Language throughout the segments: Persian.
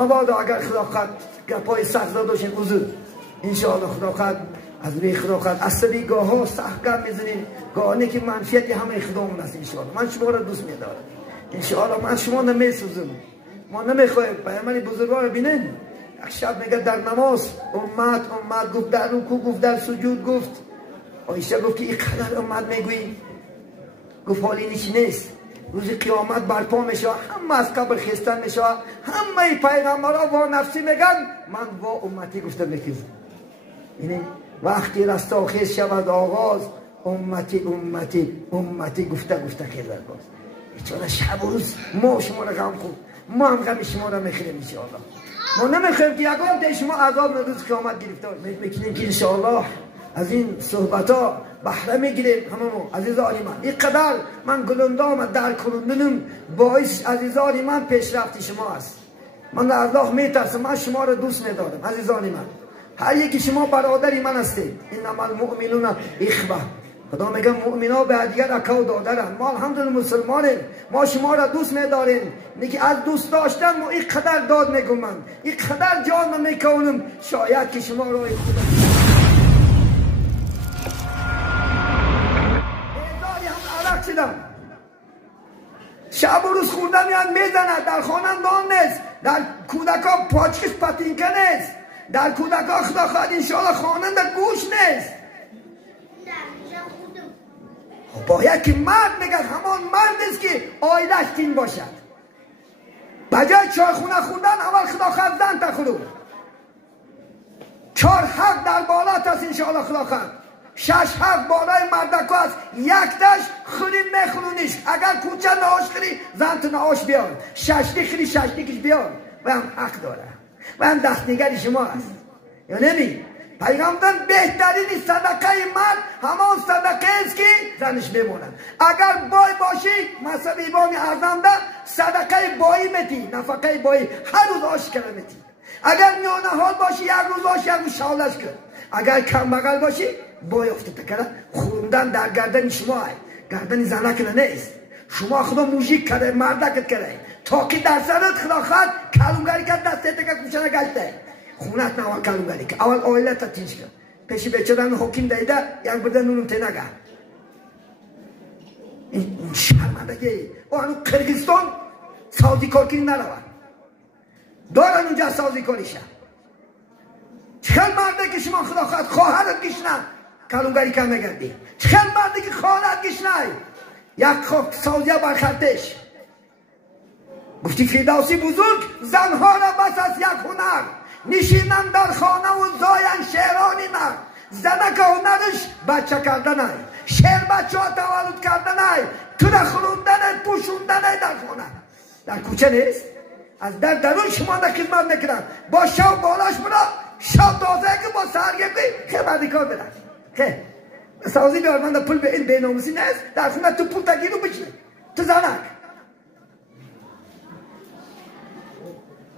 مبادا اگر خدا خواهد گپای سخت داشتین حضور انشاءالله خدا خواهد از روی خدا خواهد اصلی گاه ها سخت گپ میزنین گاهانه که منفیت همه خدامون است انشاءالله. من شما را دوست میدارم انشاءالله. من شما نمیسوزم. ما نمیخوایم پیامبر بزرگوار رو ببینین یک شب میگه در نماز امت گفت، در رکوع گفت، در سجود گفت. عایشه گفت که این قدر امت میگویی؟ گفت حالی نیچی نیست. روز قیامت برپا میشه، همه از قبر خستن میشه، همه پیغمبرها وا نفسی میگن، من وا امتی گفته بکیزم. یعنی وقتی رستاخیز شود آغاز امتی گفته خیزد باز. ایچاره شب و روز ما شما را غم خود، ما هم غم شما را میخوریم انشاءالله. ما نمیخوایم که یکان ده شما عذاب روز قیامت گرفتار میکنیم که انشاءالله از این صحبت ها بهره میگیریم هممون. عزیزان من اینقدر من گلندام در کلندنم باعث عزیزان من پیشرفت شما است. من الله میترسم، من شما را دوست میدارم عزیزان من. هر یکی شما برادری من هستید. انما المؤمنون اخوه. خدا میگه مؤمنا به دیگر اکا و دادرن. ما الحمدلله مسلمانیم، ما شما را دوست میداریم. میگه از دوست داشتن ما اینقدر داد میگم، من اینقدر جان میکنم شاید که شما را خدا شب و روز خونده میان میزند. در خانه نان نیست، در کودکا پاچکش پتینکه نیست، در کودکا خدا خواهد انشاءالله خوانند گوش نیست. باید که مرد میگد همان مرد است که آیلش تین باشد. بجای چای خونه خوندن اول خدا خواهد زن تخورو. 4 حق در بالات است انشاءالله خدا خواهد. 6 حق بالای مردکو است. یکتش خوریم میخورونیش. اگر کوچه نهاش خری زن تو نهاش بیار. 6 خری 6 کش بیار. و هم حق داره و هم دستنگری شما است. یا نمی پیغمبر بهترین صدقه مرد همان صدقه است که زنش میموند. اگر بای باشی مثلا امام اعظم ده صدقه بایی میتی، نفقه بایی هر روز آش کرده میتی. اگر میانه حال باشی یک روز آش یک روز شاولش کرد. اگر کم بغل باشی بای افته کرده. خوندن در گردن شما گردن زنک نیست. شما خدا موجیک کرده مردکت کرده تا که در سرت خدا خواهد کلونگری کرد دستت که کوچه نگشته خونت نوال کلونگری که اول آیله تا تینش کرد پیشی بیچران حکیم دیده یک برده نونم تی نگه. این شرمندگی و هنو قرگستان سازی کار کنی نروند دارن اونجا سازی کاریشه. چخل مرده که شما خدا خواهد خواهرت گشنه کلونگری کم نگردی. چخل مرده که خواهرت گشنه یک سازیه برخطش. گفتی فردوسی بزرگ زنها را بس از یک هنر نشینن در خانه و زاین شعرانی مرد. زنک هنرش بچه کردن های شعر بچه ها تولد کردن های تو را خروندن پوشوندن های در خانه در کوچه نیست. از درون شما در خدمت میکنن با شو بالاش برا شو تازه که با سرگه بی خیلی کار برن خیلی سازی بیار من در پول به این بیناموسی نیست در خونه تو پول تگیرو بچنه تو زنک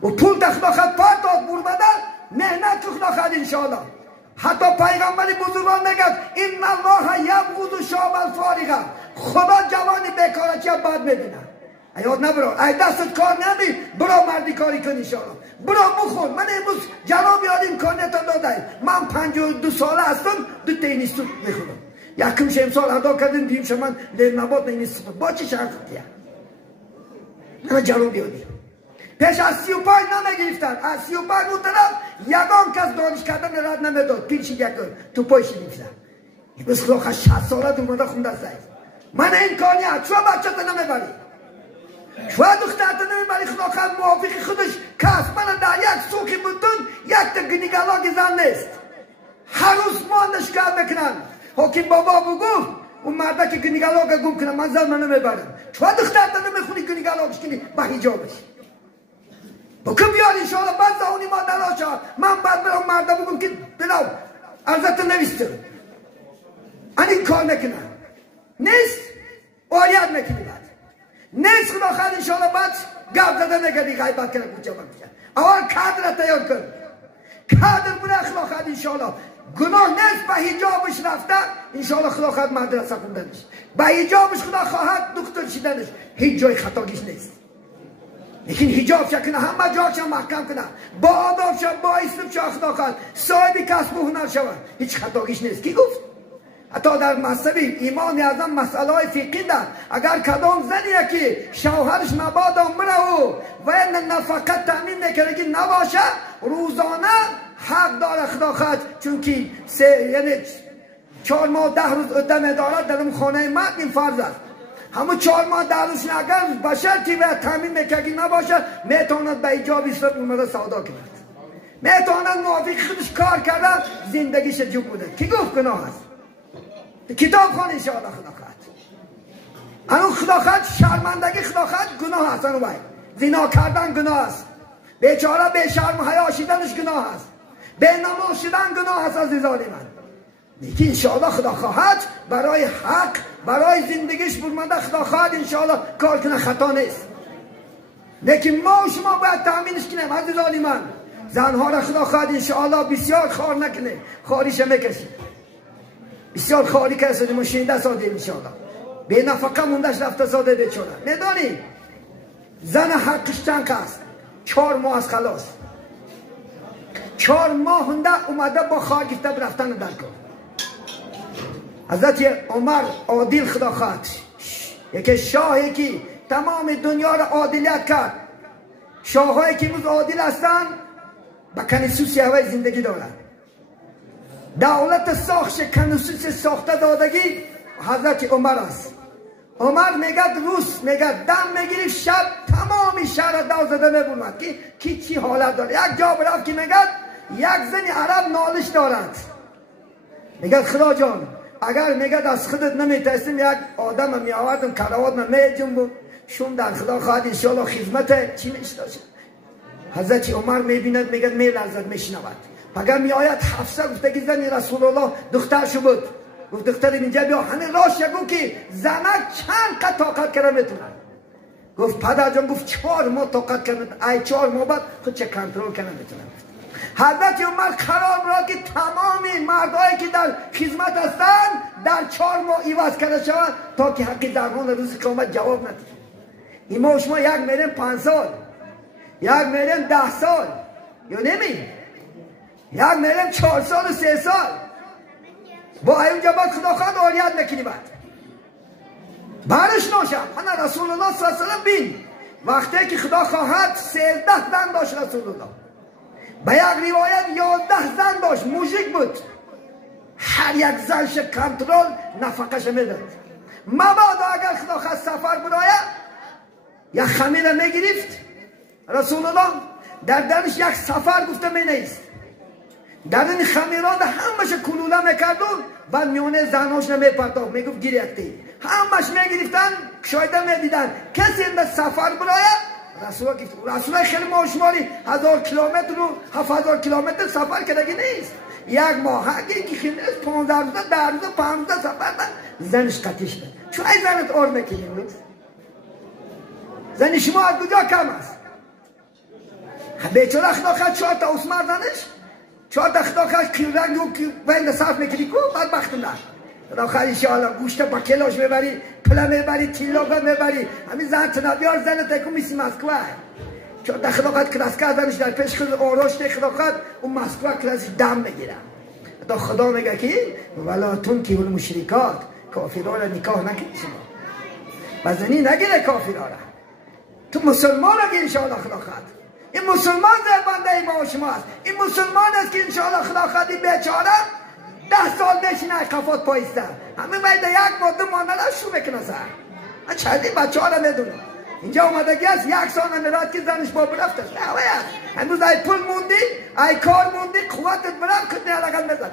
و پول در خدا خواهد پار داد بربدن مهنت تو خدا خواهد انشاءالله. حتی پیغمبر بزرگان میگد این الله یبغض شاب الفارغه. خدا جوانی بیکاره چیه بد میبینه. یاد نبرو ای دستت کار نمی برو مردی کاری کن انشاءالله. برو بخون. من امروز جناب یاد امکانیت داده من 52 ساله هستم 2 تا اینستیتوت میخونم. یکم شم سال ادا کردیم دیم شما لرنباد اینستیتوت با چی شرطیه من جناب یادی پیش از 35 نمیگرفتن. از 35 اون طرف یگان کس دانش کردن رد نمیداد. پیشی یک تو پایشی میگفتن بس خدا خواهد 60 سالت اومده خونده سایز من امکانیت چوه بچه تا نمیبری چوه دختر تا نمیبری خدا خواهد موافق خودش کس من در یک سوکی بودن یک تا گنیگلاک زن نیست. هر روز ماندش کرد میکنن. حکیم بابا بگو اون مرده که گنیگلاک گم کنه من زن من نمیبرم. چوه دختر تا نمیخونی گنیگلاکش کنی با حجابش بکن بیار انشاءالله بعد زهونی ما دلاشا من بعد برام مرده بگم که بلاو ارزت نویسته این کار نکنن نیست آریت میکنی بعد نیست خدا خواهد انشاءالله بعد گفت زده نگردی غیبت کنه کجا بکشن اول کادر تیار کن کادر بره خدا خواهد انشاءالله گناه نیست به حجابش رفته انشاءالله خدا خواهد مدرسه خوندنش به حجابش خدا خواهد دکتر شدنش هیچ جای خطاگیش نیست. لیکن حجاب شکنه همه جاشا محکم کنه با آداب شد با اسلوب شد خدا خواهد صاحب کسب و هنر شود هیچ خطاگیش نیست. کی گفت؟ حتی در مذهبی امام اعظم مسئله های فقهی داد اگر کدام زنیه که شوهرش مبادا مره و نفقه تامین نکرده نباشه روزانه حق داره خدا خواهد، چون که یعنی 4 ماه 10 روز ادامه دارد در اون خانه مرد این فرض است. همون 4 ماه 10 روز اگر به شرطی و تامین نکرده نباشه میتواند به ایجاب اسلام اومده سودا کند، میتواند موافق خودش کار کرده زندگیش جو بوده. کی گفت گناه است؟ کتاب خوان انشاءالله خدا خواهد. انو خدا خواهد شرمندگی خدا خواهد گناه است. انو باید زنا کردن گناه است، بیچاره به شرم و حیا شدنش گناه است، به نماز شدن گناه است عزیزان من. لیکن انشاءالله خدا خواهد برای حق برای زندگیش برمانده خدا خواهد انشاءالله کار کنه، خطا نیست. لیکن ما و شما باید تأمینش کنیم عزیزان من. زنها را خدا خواهد انشاءالله بسیار خار نکنه، خاریش میکشید بسیار خالی کسید مشینده ساده انشاءالله به نفقه موندش رفته ساده بیچاره. میدانی زن حقش چند است؟ 4 ماه از خلاص 4 ماه هنده اومده با خواهر گفته برفتن در کن. حضرت عمر عادل خدا خواهد، یکی شاهی که تمام دنیا را عادلیت کرد. شاهایی که امروز عادل هستند با کنیسوس های زندگی دارند. دولت ساخش کنیسوس ساخته دادگی حضرت عمر است. عمر میگد روز میگد دم میگیرید شب تمامی شهر دو زده میبوند که چی حالت داره. یک جا برفت که میگد یک زن عرب نالش دارد، میگد خدا جان اگر میگد از خودت نمیترسیم یک آدم می آوردم کراوات میجم بود شون در خدا خواهد انشاءالله خدمت چی میشتاشه. حضرت عمر میبیند میگد میلرزد میشنود. اگر می آید حفصه گفته که زن رسول الله دخترشو بود، گفت دختر اینجا بیا همین راش گفت که زنک چند قد طاقت کرده میتونه. گفت پدر جان گفت 4 ماه طاقت کرده، ای 4 ماه بعد خود چه کنترل کنه میتونه. حضرت عمر قرار را که تمامی مردایی که در خدمت هستند در 4 ماه ایواز کرده شود تا که حقی درمان روز قیامت جواب ندهد. این ما شما یک میریم 5 سال، یک میریم 10 سال یا نمی، یک میریم 4 سال و 3 سال با اینجا باید خدا خواهد آریت نکنی برش ناشم. من رسول الله صلی اللہ علیہ وسلم بین وقتی که خدا خواهد 13 زن داشت رسول الله، به یک روایت 11 زن داشت، موژیک بود. هر یک زنش کنترل نفقش میداد. مبادا اگر خدا خواهد سفر برایه یک خمیر میگرفت رسول الله در درش یک سفر گفته می نیست، در این خمیران همش کلوله میکردون و میونه زناش نمیپرداخت، میگفت گیریکتی همش میگرفتن شایده میدیدن کسی این سفر برایه رسول الله گفت. رسول الله خیلی ماشمالی 1000 کیلومتر و 7000 کیلومتر سفر کردگی نیست. یک ماه هگی که خیلی 15 روزه 10 روزه 15 سفر زنش قطعی شده. چون ای زنت آر میکنی نیست؟ زن شما از کجا کم است؟ بیچاره خدا خواهد 4 تا اسمر زنش 4 تا خدا خواهد که رنگ و بین صرف میکنی کو بعد بختم نه خدا خواهد انشاءالله گوشت با کلاش میبری، پله میبری، تیلاگا میبری. همین زن تنبیار زنت اکو میسی مسکوه 4 تا خدا خواهد کلاسکه زنش در پیش خود آراشت خدا خواهد اون مسکوه کلاسی دم میگیره. تا خدا میگه که ولا تنکی المشرکات کافران را نکاح نکنی شما و زنی نگیره کافران را. تو مسلمان را که انشاءالله خدا خواهد این مسلمان در بنده ما شما است. این مسلمان است که انشاءالله خدا خواهد این بیچاره 10 سال بشینه کفات پایسته همین باید 1 ماه 2 ماه نده شو بکنه سر. من چندی بچه ها را میدونم اینجا اومدگی است 1 سال نمیراد که زنش با برفتش نه باید هنوز ای پول موندی ای کار موندی قوتت برفت کتنی علقت میزنن.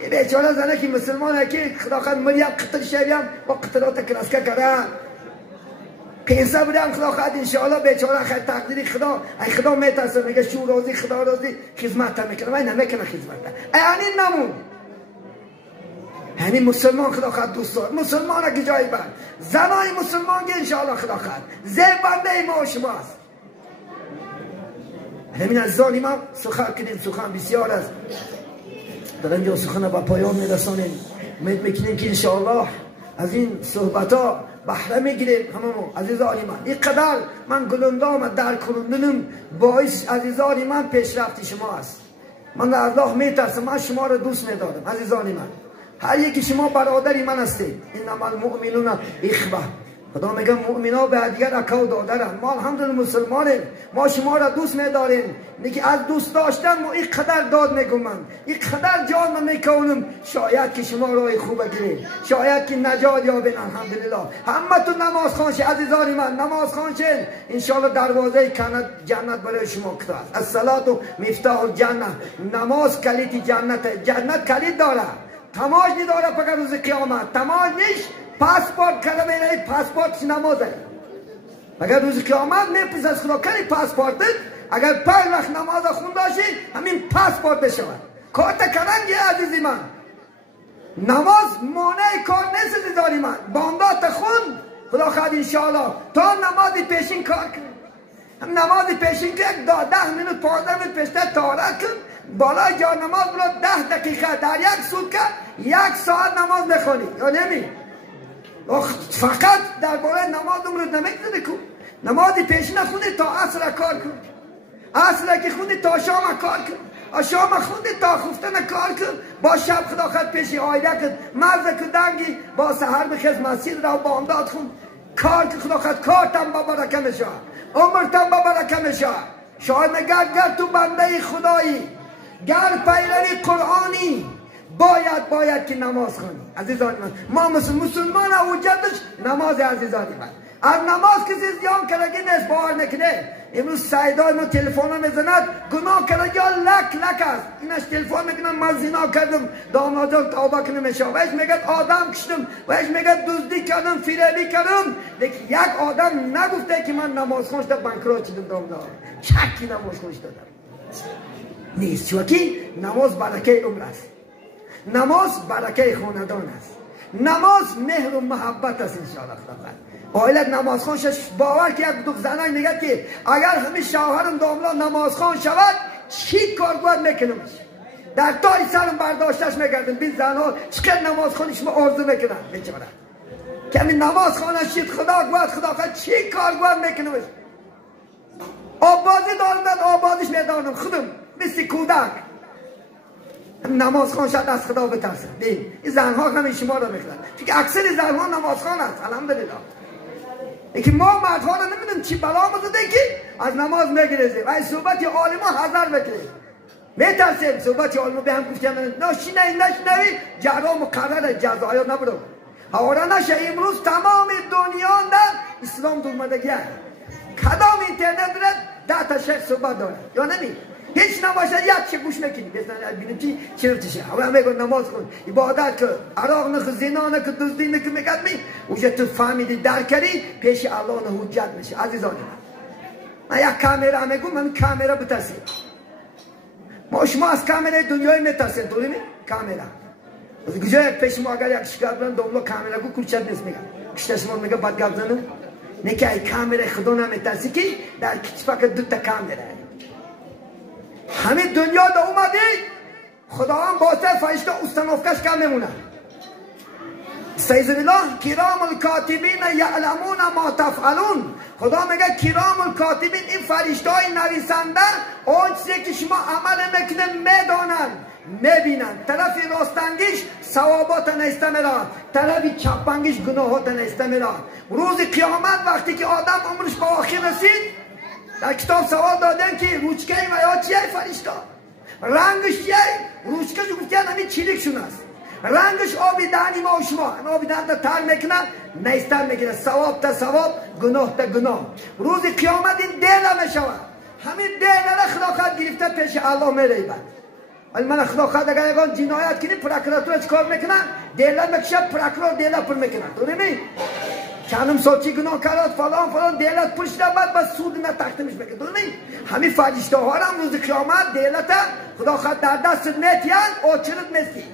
این بیچاره زنه که مسلمانه که خدا خواهد مریم قتل شویم با قتلات کلاسکه کردن پیسه بودم خدا خواهد انشاءالله بیچاره خیلی تقدیری خدا ای خدا میترسه میگه شو راضی خدا راضی خدمت هم میکنه ولی نمیکنه خدمت این نمون. یعنی مسلمان خدا خواهد دوست دار مسلمان اگه جایی بند زنای مسلمان که انشاءالله خدا خواهد زیر بنده ما شماست. همین از زانی ما سخن کنیم سخن بسیار است در اینجا سخن با پایان میرسانیم. امید میکنیم که انشاءالله از این صحبت ها بهره میگیریم هممون عزیزان من. اینقدر من گلندام در کلندنم باعث عزیزان من پیشرفت شما است. من از الله میترسم، من شما را دوست میدارم عزیزان من. هر یکی شما برادری من هستید. انما المؤمنون اخوه. خدا میگه مؤمنا به دیگر اکو دادرن. ما الحمدلله مسلمانیم، ما شما را دوست میداریم. میگه از دوست داشتن ما اینقدر داد میگم، من اینقدر جان من میکنم شاید که شما راه خوب بگیرید، شاید که نجات یابین. الحمدلله همه تو نماز خوانش عزیزان من، نماز خوانشین ان شاء الله دروازه جنت برای شما کتا است. الصلاه مفتاح الجنه. نماز کلید جنت. جنت کلید داره، تماج نداره فقط روز قیامت. تماج نیست، پاسپورت کلمه نه، پاسپورت نمازه. اگر روز قیامت میپرسه از خدا کلی پاسپورتت، اگر 5 وقت نماز خون داشتی همین پاسپورت بشود. کارت کلنگی عزیزی من. نماز مانع کار نیست عزیزانی من. بامداد خون خدا خواهد انشاءالله تا نماز پیشین کار کن. نماز پیشین که 10 منوت 15 منوت پیشتر طهارت کن، بالای جا نماز برو 10 دقیقه در یک سوت که 1 ساعت نماز بخونی یا نمی. فقط درباره نماز امروز نمیگذاره کن. نماز پیشین خونی تا عصر کار کن، عصر که خونی تا شام کار کن، شام خونی تا خفتن کار کن. با شب خدا خد پیشی آیده کن، مرز کدنگی با سحر بخیز مسجد را بامداد خون کار که خدا خد کارتم با برکه میشه، عمرتم با برکه میشه. شاید گر تو بنده خدایی، گر پیروی قرآنی، باید که نماز خونی عزیزان من. ما مسلمان حجتش نماز عزیزان من. از نماز کسی زیان کرده نیست، باور نکنه. امروز سایدای ما تلفن میزند گناه کرده یا لک است. اینش تلفن میکنه من زنا کردم، دامادم توبه کنه میشه. ویش میگه آدم کشتم، ویش میگه دزدی کردم، فریبی کردم. لیکن یک آدم نگفته که من نماز خوانده بانکروت شدم دامدار. چکی نماز خوانده نیست. چونکی نماز برکه عمر است. نماز برکه خاندان است. نماز مهر و محبت است انشاءالله. آیلت نماز خوانش باور که یک دختر میگه که اگر همین شوهرم داملا نماز خوان شود چی کار باید میکنم، در تای سرم برداشتش میگردم. بین زنها چقدر نماز خوانی شما آرزو میکنن بیچاره که همین نماز خوانش شید خدا گوید خدا خواهد چی کار باید میکنم. آبازی دارم آبازیش میدانم خودم مثل کودک. نماز خوان شد از خدا بترسن. این زنها همین شما رو میکنن چون اکثر زنها نماز خوان است الحمدلله. اینکه ما مردها رو نمیدونم چی بلا مزده که از نماز میگریزیم. از صحبت عالما حذر بکنیم، میترسیم. صحبت عالما به هم گفتیم نشنوی جرا مقرر جزایا نبرو حوالا نشه. امروز تمام دنیا در اسلام دومدگی هست. کدام اینترنت دارد 10 تا شیخ صحبت داره یا نمی هیچ نباشه یک چه گوش میکنی بزنی ببینیم چی چرتشه. همه میگن نماز کن، عبادت کن، عراق نکن، زنا نکن، دزدی نکن. میگن اوجه تو فهمیدی درک کردی پیش الله نه حجت میشه عزیزان من. یک کامera میگم من کامera بترسید. ما شما از کامera دنیای میترسید طوری می کامera از گوشه پیش ما اگر یک شکایت برن دوملا کامera کو کوچت نیست میگن کشتش ما میگه بد گپ زنه نه که کامera خدا نمیترسی که در کچ فقط 2 تا کامera همین دنیا دا اومدی خدا هم باعث فرشته استنافکش کم میمونه. سیزن الله کرام الکاتبین یعلمون ما تفعلون. خدا میگه کرام الکاتبین این فرشته های نویسنده اون چیزی که شما عمل میکنه میدانن میبینن. طرف راستنگیش ثوابات نیسته میرن، طرف چپنگیش گناهات نیسته میرن. روز قیامت وقتی که آدم عمرش به آخر رسید در کتاب سوال دادن که روچکه و یا چیه فرشته رنگش چیه؟ روچکه جو گفتن همین چیلیکشون است. رنگش آبی دهنی ما و شما آبی دهن تا تر میکنه نیستر میکنه. ثواب تا ثواب، گناه تا گناه. روز قیامت این دیل میشود. همین دیل را خدا خواهد گرفته پیش الله میریبد. ولی من خدا خواهد اگر اگان جنایت کنی پراکراتور چکار میکنن؟ دیل میکشه پراکراتور دیل پر میکنن. تو نمی؟ چندم سال چی گناه کرد فلان دیلت پشت بعد بس سود نتاختمش بکن. تو نمی؟ همین فرشته ها هم روز قیامت دیلت خدا خواهد در دست میتیان آچرت میسی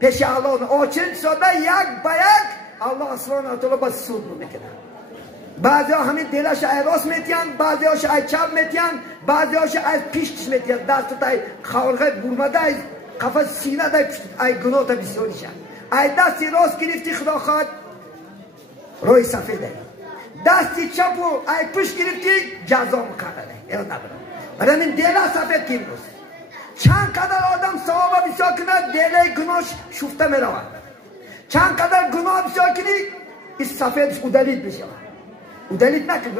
پیش الله. آچرت ساده یک با یک الله سبحانه و تعالی بس سود میکنه. بعضی ها همین دیلش ای راست میتیان، بعضی هاش ای چپ میتیان، بعضی هاش ای پیشتش میتیان. دست تای خورغه برمده ای قفص سینه دای ای گناه تا بسیاری شد. ای دستی راست گرفتی خدا خواهد روی سفیده دستی چپ و ای پشت گرفتی جزا مقرره اینا نبرم برای این دل سفید کیم روز چند قدر آدم ثواب بسیار کنه دل گناهش شفته می رود چند قدر گناه بسیار کنی این سفیدش اودلید بشه اودلید نکن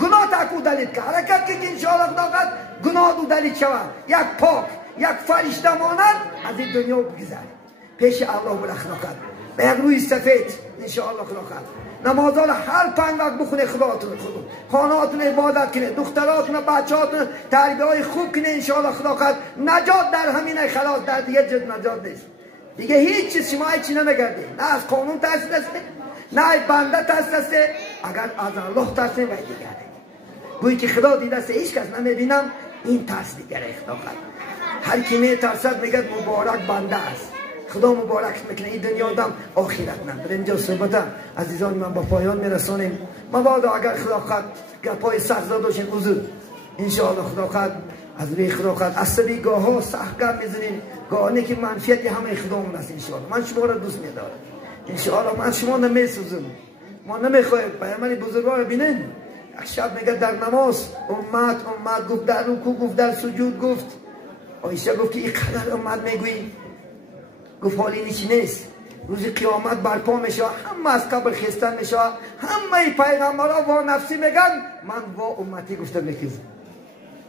گناه تاک اودلید که حرکت که انشاءالله خداقت گناه اودلید شود یک پاک یک فرشته مانند از این دنیا بگذره پیش الله بلا خداقت به یک روی سفید انشاءالله خداقت نمازها را هر 5 وقت بخونه خداتون خودون خانهاتون عبادت کنه دختراتون بچهاتون تربیه های خوب کنه انشاءالله خداقت نجات در همینه خلاص در دیگه جز نجات نیست دیگه هیچ چیز شما هیچی نمیگردی نه از قانون ترسید است نه از بنده ترسید است اگر از الله ترسید و دیگره گویی که خدا دیده است هیچ کس نمیبینم این ترس دیگره خداقت هر کی میترسد میگه مبارک بنده است خدا مبارک میکنه این دنیا دم آخرت نه. در اینجا صحبت عزیزان من با پایان میرسانیم. مبادا اگر خدا خواهد گپای سخت داشتین حضور ان شاء الله خدا خواهد از روی خدا خواهد عصبی گاه ها سخت گپ میزنیم گاهی که منفیت همه خدامون است ان شاء الله. من شما را دوست میدارم ان شاء الله. من شما نمیسوزم ما نمیخوایم پیامبر بزرگوار رو ببینین یک شب میگه در نماز امت گفت در رکوع گفت در سجود گفت عایشه گفت که این قدر امت میگویی گفت حالی نیچی نیست روز قیامت برپا میشه همه از قبر خستن میشه همه پیغمبرها وا نفسی میگن من وا امتی گفته میکزم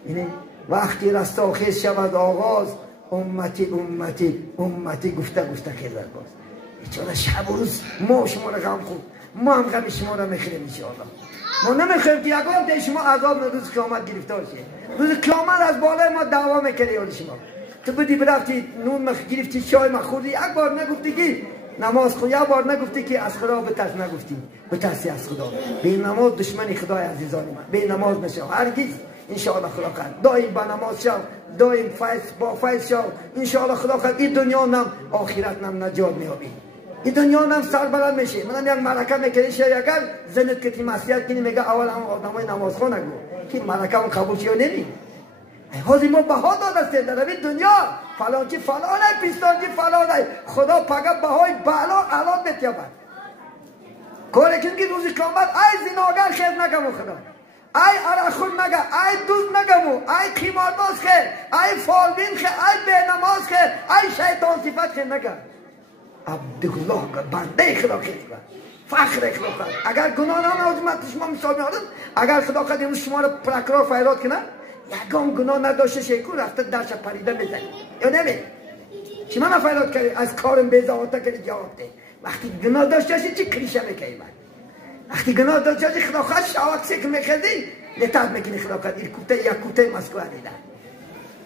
یعنی وقتی رستاخیز شود آغاز امتی امتی امتی گفته خیزر باز ایچالا شب و روز ما شما را غم خود ما هم غم شما را میخوریم انشاءالله. ما نمیخوایم که یکان ده شما عذاب روز قیامت گرفتار شه. روز قیامت از بالای ما دعوا میکنه یاد شما تو بودی برفتی نون مخ گرفتی چای مخ خوردی یک بار نگفتی که نماز خود یک بار نگفتی که از خدا بترس نگفتی بترسی از خدا به نماز دشمنی خدای عزیزان من به نماز نشو هرگز ان شاء الله خدا خواهد دائم با نماز شو دائم با فیض شو ان شاء الله خدا خواهد این دنیا نم آخرت نم نجات میابی این دنیا نم سربلند میشه. من یک ملکه میکنی شه اگر زنت که تی معصیت کنی میگه اول هم آدمای نماز خون نگو که ملکه اون قبول شو نمی حاضر ما بها داده در این دنیا فلان چی فلانه پیستان چی فلانه خدا پگه بهای بالا الان بتیابد کاری کن که روزی قیامت ای زناگر خیر نگمو خدا ای عرخون نگه ای دوز نگمو ای قیمارباز خیر ای فالبین خیر ای بینماز خیر ای شیطان صفت خیر نگه عبدالله بنده خدا خیر فخر خدا خیر اگر گناه نامه عظمت شما مثال میارد اگر خدا خیر امروز شما رو پرکرار فیراد کنه یکم گناه نداشته شیکو رفته درش پریده میزنی یا نمی چی من فیراد کردی از کارم بیزاوتا کردی جواب ده وقتی گناه داشته شی چی کلیشه میکنی من وقتی گناه داشته شی خدا خواهد شاوک سکر میکردی لطف میکنی خدا خواهد این کوته یک کوته مسکوه دیده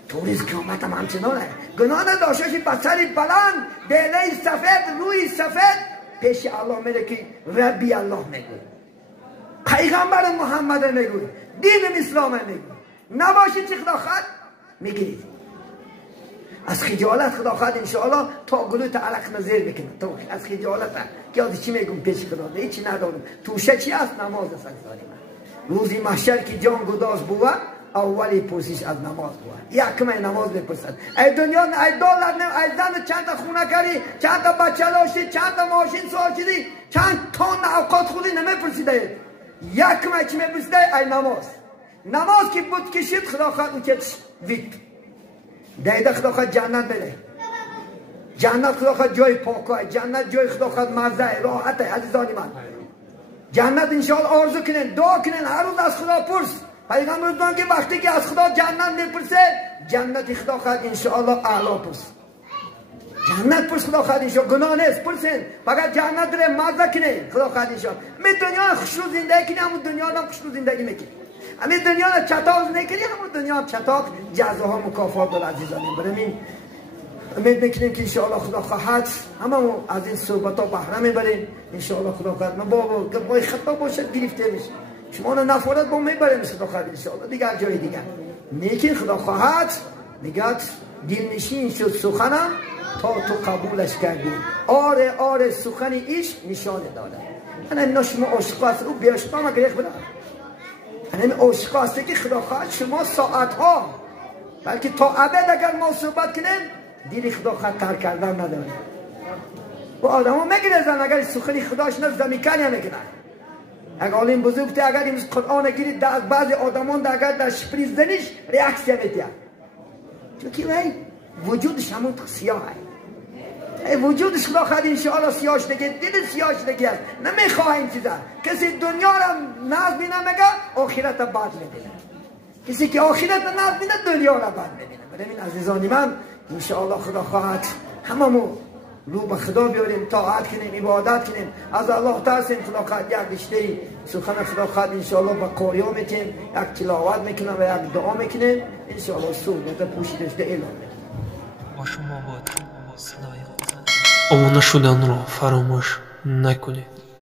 توریز قیامت هم همچنانه گناه نداشته شی بسری بلند دله سفید روی سفید پیش الله میره که ربی الله میگوی پیغمبر محمد میگوی دین اسلام میگوی نباشید چی خدا خواهد میگیرید از خجالت خدا خواهد انشاءالله تا گلوت علق نظیر بکنه تا از خجالت که از چی میگم پیش خدا هیچی ندارم توشه چی است نماز است روزی محشر که جان گداز بود اولی پرسیش از نماز بود یکمه نماز بپرسد ای دنیا ای دولت ای زن چند تا خونه کردی چند تا بچه داشتی چند تا ماشین سوار شدی چند تون اوقات خودی نمیپرسیده یکمه چی میپرسیده ای نماز که بود کشید خدا خواهد اون که وید دیده خدا خواهد جنت بده جنت خدا خواهد جای پاکه جنت جای خدا خواهد مزه راحته عزیزانی من جنت انشاءالله آرزو کنین دعا کنین هر روز از خدا پرس پیغمبر دان که وقتی که از خدا جنت میپرسه جنت خدا خواهد انشاءالله اعلا پرس جنت پرس خدا خواهد انشاءالله گناه نیست پرسین فقط جنت داره مزه کنین خدا خواهد انشاءالله می دنیا خوشو زندگی کنی همون دنیا هم خوشو زندگی میکنی همین دنیا را چطاق نکنی همون دنیا هم چطاق جزاها مکافات داره عزیزانیم برمین امید میکنیم که انشاءالله خدا خواهد همه از این صحبت ها بهره میبریم انشاءالله خدا خواهد من بابا مای خطا باشد گرفته میشه شما را نفارت با میبریم خدا خواهد انشاءالله دیگر جای دیگر نیکن خدا خواهد میگد دلنشین شد سخنم تا تو قبولش کردی آره سخن ایش نشانه داده من اینا شما عاشق هست او بیاشقا ما گریخ بدم این عشق هسته که خدا خواهد شما ساعت ها بلکه تا ابد اگر ما صحبت کنیم دیری خدا خواهد ترک کردن نداره و آدم ها میگیرزن اگر سخنی خداش نزد میکنی یا میکنن. اگر عالم بزرگ تی اگر این قرآن گیرید در بعضی آدمان در اگر در شپریز زنیش ریاکسیا میتید. چون که وجودش همون سیاه هست. وجودش خدا خواهد انشاءالله سیاهش نگه، دل سیاهش نگه هست. نمیخواه این چیزا. کسی دنیا را ناز بینه مگه آخرت بعد میبینه. کسی که آخرت ناز بینه دنیا را بعد میبینه. برای این عزیزانی من انشاءالله خدا خواهد هممون رو به خدا بیاریم، طاعت کنیم، عبادت کنیم، از الله ترسیم. خدا خواهد یک رشته سخن خدا خواهد انشاءالله با قاریا میتیم، یک تلاوت میکنیم و یک دعا میکنیم انشاءالله صورت پوشیدش ده اعلام میکنیم. با شما باد صدای خدا. آماده شدن را فراموش نکنید.